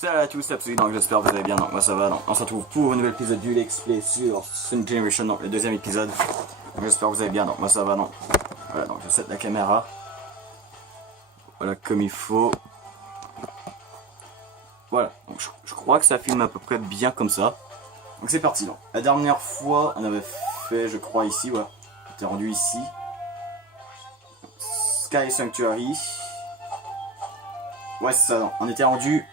Salut à tous, c'est Absolu, donc j'espère que vous allez bien, donc moi ça va, donc on se retrouve pour un nouvel épisode du Let's Play sur Sonic Generation, donc le deuxième épisode. Donc j'espère que vous allez bien, donc moi ça va, donc voilà, donc je set la caméra, voilà comme il faut. Voilà, donc je crois que ça filme à peu près bien comme ça. Donc c'est parti, donc la dernière fois on avait fait, je crois ici, voilà, on était rendu ici. Sky Sanctuary. Ouais c'est ça, donc on était rendu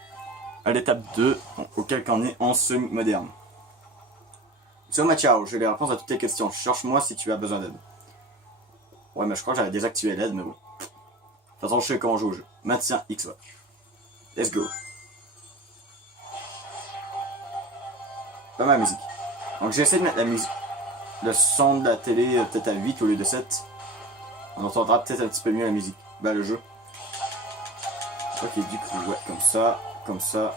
à l'étape 2, auquel on est en Sonic moderne. Soma ciao, j'ai les réponses à toutes tes questions. Cherche-moi si tu as besoin d'aide. Ouais, mais je crois que j'avais désactivé l'aide, mais bon. De toute façon, je sais comment on joue au jeu. Maintiens X. Let's go. Pas ma musique. Donc j'ai essayé de mettre la musique, le son de la télé peut-être à 8 au lieu de 7. On entendra peut-être un petit peu mieux la musique. Bah le jeu. Ok, du coup, ouais, comme ça. Comme ça.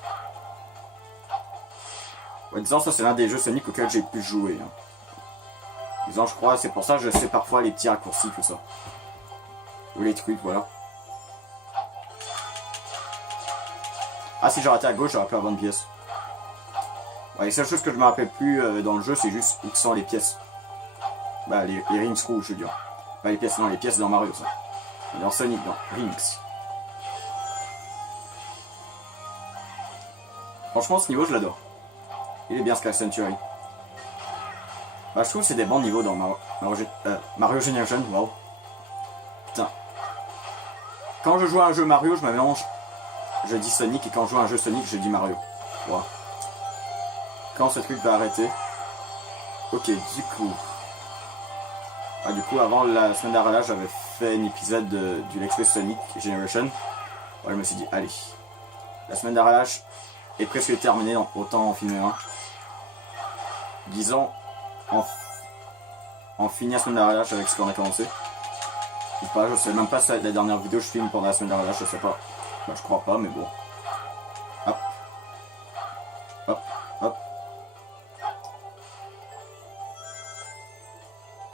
Ouais, disons, ça c'est l'un des jeux Sonic auxquels j'ai pu jouer. Hein. Disons, je crois, c'est pour ça que je sais parfois les petits raccourcis, tout ça. Ou les trucs, voilà. Ah, si j'ai raté à gauche, j'aurais pu avoir une pièce. Ouais, les seules choses que je me rappelle plus dans le jeu, c'est juste où sont les pièces. Bah, les rings rouges, je veux dire. Pas les pièces, non, les pièces dans Mario, ça. Et dans Sonic, non, rings. Franchement, ce niveau, je l'adore. Il est bien Sky Sanctuary. Bah, je trouve que c'est des bons niveaux dans Mario Generation. Wow. Putain. Quand je joue à un jeu Mario, je me mélange. Je dis Sonic, et quand je joue à un jeu Sonic, je dis Mario. Wow. Quand ce truc va arrêter. Ok, du coup. Ah, du coup, avant la semaine d'arrêt, j'avais fait un épisode du Let's Play Sonic Generation. Ouais, je me suis dit, allez. La semaine d'arrêt est presque terminée, donc autant en filmer un. Disons, en finir la semaine d'arrêt avec ce qu'on a commencé. Ou pas, je sais même pas si c'est la dernière vidéo que je filme pendant la semaine d'arrêt, je sais pas. Bah, je crois pas, mais bon. Hop. Hop, hop.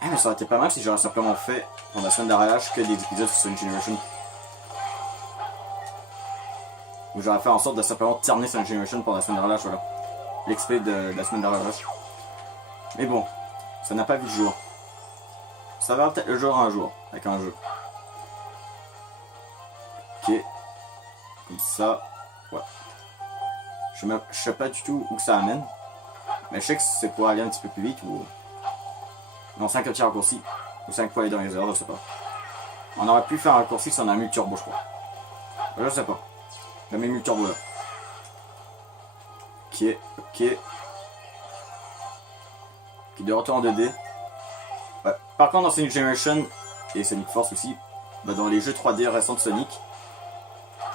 Ah, mais ça aurait été pas mal si j'aurais simplement fait pendant la semaine d'arrêt que des épisodes sur Sonic Generation. Ou j'aurais fait en sorte de simplement terminer Sonic Generation pendant la semaine d'arrêt, voilà. L'expé de la semaine d'arrêt. Mais bon, ça n'a pas vu le jour. Ça va peut-être le jour un jour, avec un jeu. Ok. Comme ça. Ouais. Je sais pas du tout où ça amène. Mais je sais que c'est pour aller un petit peu plus vite ou... Non, 5 petits raccourcis. Ou 5 pour aller dans les heures, je sais pas. On aurait pu faire un raccourci si on a mis le turbo, je crois. Je sais pas. J'ai jamais mis le turbo là. Ok, ok. Qui de retour en 2D. Ouais. Par contre, dans Sonic Generation et Sonic Force aussi, bah, dans les jeux 3D récents de Sonic,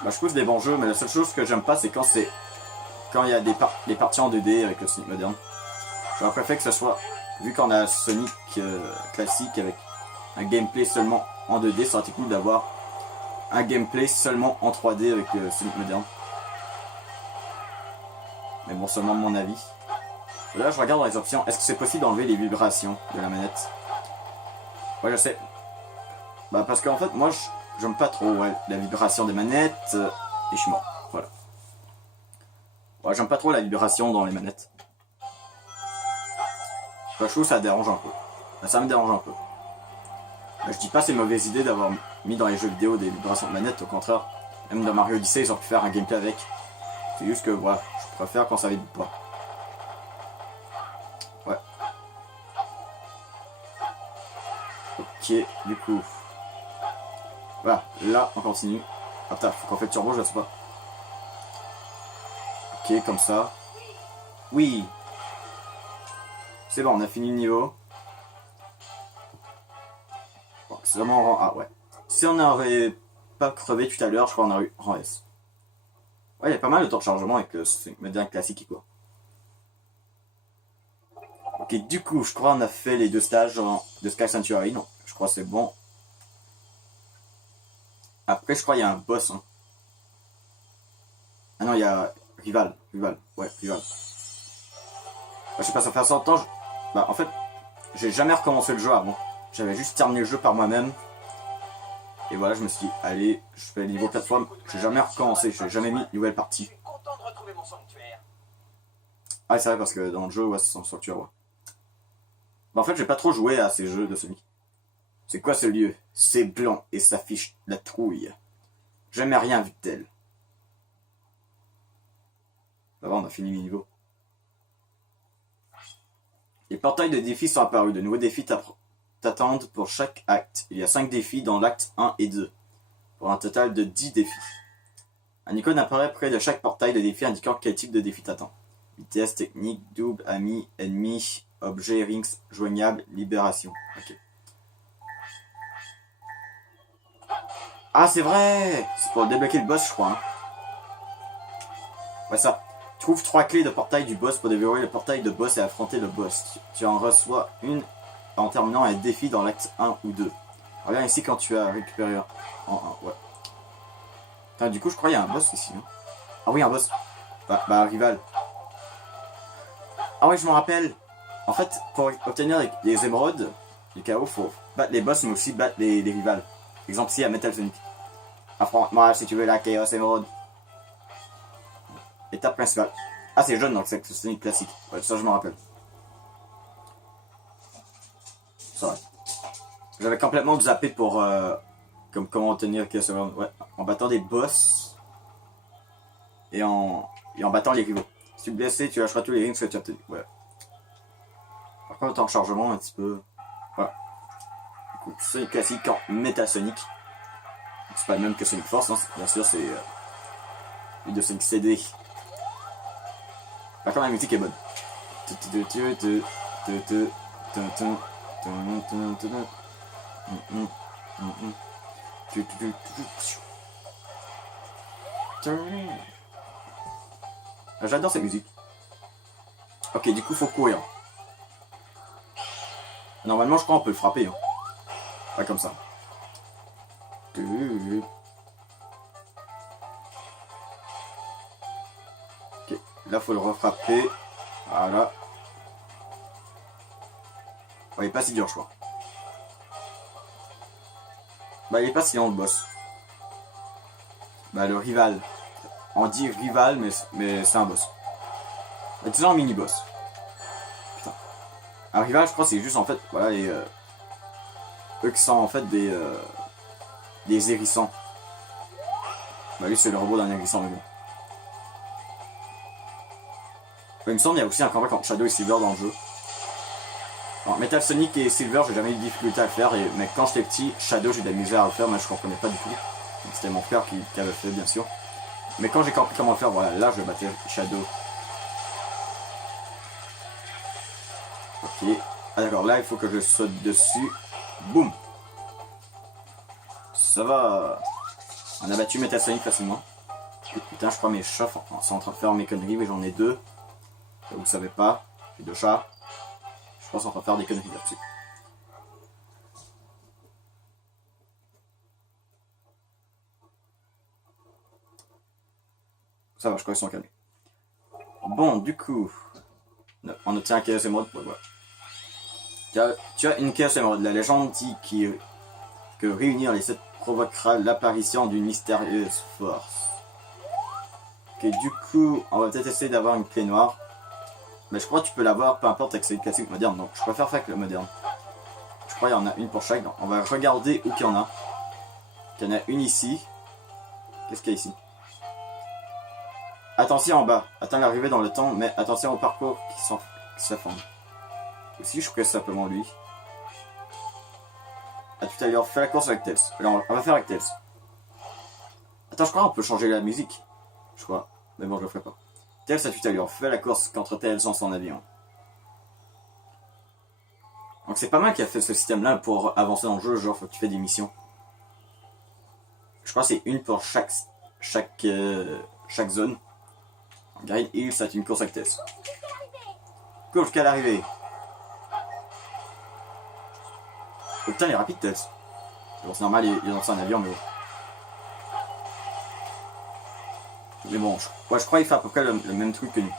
bah, je trouve des bons jeux, mais la seule chose que j'aime pas, c'est quand il y a des parties en 2D avec le Sonic moderne. J'aurais préféré que ce soit, vu qu'on a Sonic classique avec un gameplay seulement en 2D, ça aurait été cool d'avoir un gameplay seulement en 3D avec Sonic moderne. Mais bon, seulement de mon avis. Là, je regarde dans les options. Est-ce que c'est possible d'enlever les vibrations de la manette? Ouais, je sais. Bah, parce qu'en fait, moi, j'aime pas trop la vibration des manettes. Et je suis mort. Voilà. Ouais, j'aime pas trop la vibration dans les manettes. Bah, je trouve que ça dérange un peu. Bah, ça me dérange un peu. Bah, je dis pas c'est une mauvaise idée d'avoir mis dans les jeux vidéo des vibrations de manettes. Au contraire, même dans Mario Odyssey, ils ont pu faire un gameplay avec. C'est juste que, voilà, je préfère quand ça vibre pas. Ouais. Ok, du coup. Voilà, là, on continue. Attends, faut qu'on fait le turbo, je sais pas. Ok, comme ça. Oui. C'est bon, on a fini le niveau. Bon, c'est vraiment en rang A, ouais. Si on n'aurait pas crevé tout à l'heure, je crois qu'on aurait eu rang S. Ouais, il y a pas mal de temps de chargement avec ce moderne classique, quoi. Ok, du coup, je crois qu'on a fait les deux stages de Sky Sanctuary. Non, je crois que c'est bon. Après, je crois qu'il y a un boss. Hein. Ah non, il y a Rival. Ouais, Rival. Je sais pas, ça fait 100 ans. Bah, en fait, j'ai jamais recommencé le jeu avant. J'avais juste terminé le jeu par moi-même. Et voilà, je me suis dit, allez, je fais le niveau plateforme. J'ai jamais recommencé, j'ai jamais mis une nouvelle partie. trouvé mon sanctuaire? Ah, c'est vrai, parce que dans le jeu, ouais, c'est son sanctuaire, ouais. Bah, en fait, j'ai pas trop joué à ces jeux de Sonic. C'est quoi ce lieu? C'est blanc et ça fiche la trouille. Jamais rien vu de tel. Ça va, on a fini le niveau. Les portails de défis sont apparus. De nouveaux défis t'attendent pour chaque acte. Il y a 5 défis dans l'acte 1 et 2. Pour un total de 10 défis. Un icône apparaît près de chaque portail de défi indiquant quel type de défi t'attend. Vitesse, technique, double, ami, ennemi, objet, rings, joignable, libération. Ok. Ah, c'est vrai! C'est pour débloquer le boss, je crois. Hein. Ouais, ça. Trouve 3 clés de portail du boss pour déverrouiller le portail de boss et affronter le boss. Tu en reçois une en terminant un défi dans l'acte 1 ou 2. Reviens ici quand tu as récupéré en 1. Ouais. Enfin, du coup, je crois qu'il y a un boss ici. Hein. Ah oui, un boss. Bah, un rival. Ah oui, je m'en rappelle. En fait, pour obtenir les émeraudes du chaos, faut battre les boss, mais aussi battre les rivales. Exemple ici à Metal Sonic. Affronte-moi si tu veux la Chaos Emerald. Étape principale. Ah, c'est jaune donc c'est Sonic classique. Ouais, ça je m'en rappelle. Ça va. J'avais complètement zappé pour comment obtenir Chaos Emerald. Ouais, en battant des boss et en battant les rivaux. Si tu es blessé, tu lâcheras tous les rings que tu as obtenus. Ouais. Par contre, en chargement un petit peu. Voilà. Du coup, Sonic classique en Metal Sonic. C'est pas le même que Sonic Force, hein. Bien sûr, c'est lui de Sonic CD. Par contre, la musique est bonne. J'adore cette musique. Ok, du coup, faut courir. Normalement, je crois qu'on peut le frapper. Hein. Pas comme ça. Ok, là faut le refrapper. Voilà. Ouais, il est pas si dur, je crois. Bah, il est pas si long le boss. Bah, le rival. On dit rival, mais c'est un boss. Bah, disons un mini-boss. Putain. Un rival, je crois, c'est juste en fait, voilà, eux qui sont en fait des hérissons. Bah, lui, c'est le robot d'un hérisson, mais bon. Il me semble qu'il y a aussi un combat contre Shadow et Silver dans le jeu. Alors, Metal Sonic et Silver, j'ai jamais eu de difficulté à le faire, mais quand j'étais petit, Shadow, j'ai de la misère à le faire, mais je comprenais pas du tout. C'était mon frère qui avait fait, bien sûr. Mais quand j'ai compris comment le faire, voilà, là, je battais Shadow. Ok. Ah d'accord, là, il faut que je saute dessus. Boum. Ça va. On a battu Metal Sonic facilement. Putain, je crois mes chats sont en train de faire mes conneries, mais j'en ai 2. Vous ne savez pas, j'ai 2 chats. Je pense qu'on va faire des conneries là-dessus. Ça va, je crois qu'ils sont calmés. Bon, du coup, on obtient un Chaos Emerald. Ouais, ouais. Tu as une Chaos Emerald. La légende dit que réunir les 7 provoquera l'apparition d'une mystérieuse force. Ok, du coup, on va peut-être essayer d'avoir une clé noire. Mais je crois que tu peux l'avoir, peu importe avec celui classique moderne. Donc je préfère faire avec le moderne. Je crois qu'il y en a une pour chaque. Donc on va regarder où qu'il y en a. Il y en a une ici. Qu'est-ce qu'il y a ici? Attention en bas. Attends l'arrivée dans le temps, mais attention au parcours qui s'effondre. Aussi, je crois que c'est simplement lui. A tout à l'heure, fais la course avec Tails. Alors, on va faire avec Tails. Attends, je crois qu'on peut changer la musique. Je crois. Mais bon, je le ferai pas. Tails, à tout à l'heure, fais la course contre Tails en son avion. Donc c'est pas mal qu'il a fait ce système-là pour avancer dans le jeu, genre faut que tu fais des missions. Je crois que c'est une pour chaque zone. Green Hill, c'est une course avec Tails. Cool, jusqu'à l'arrivée. Oh putain, il est rapide Tails. Bon, c'est normal, il est dans un avion, mais bon. Mais bon, je crois qu'il fait à peu près le même truc que nous.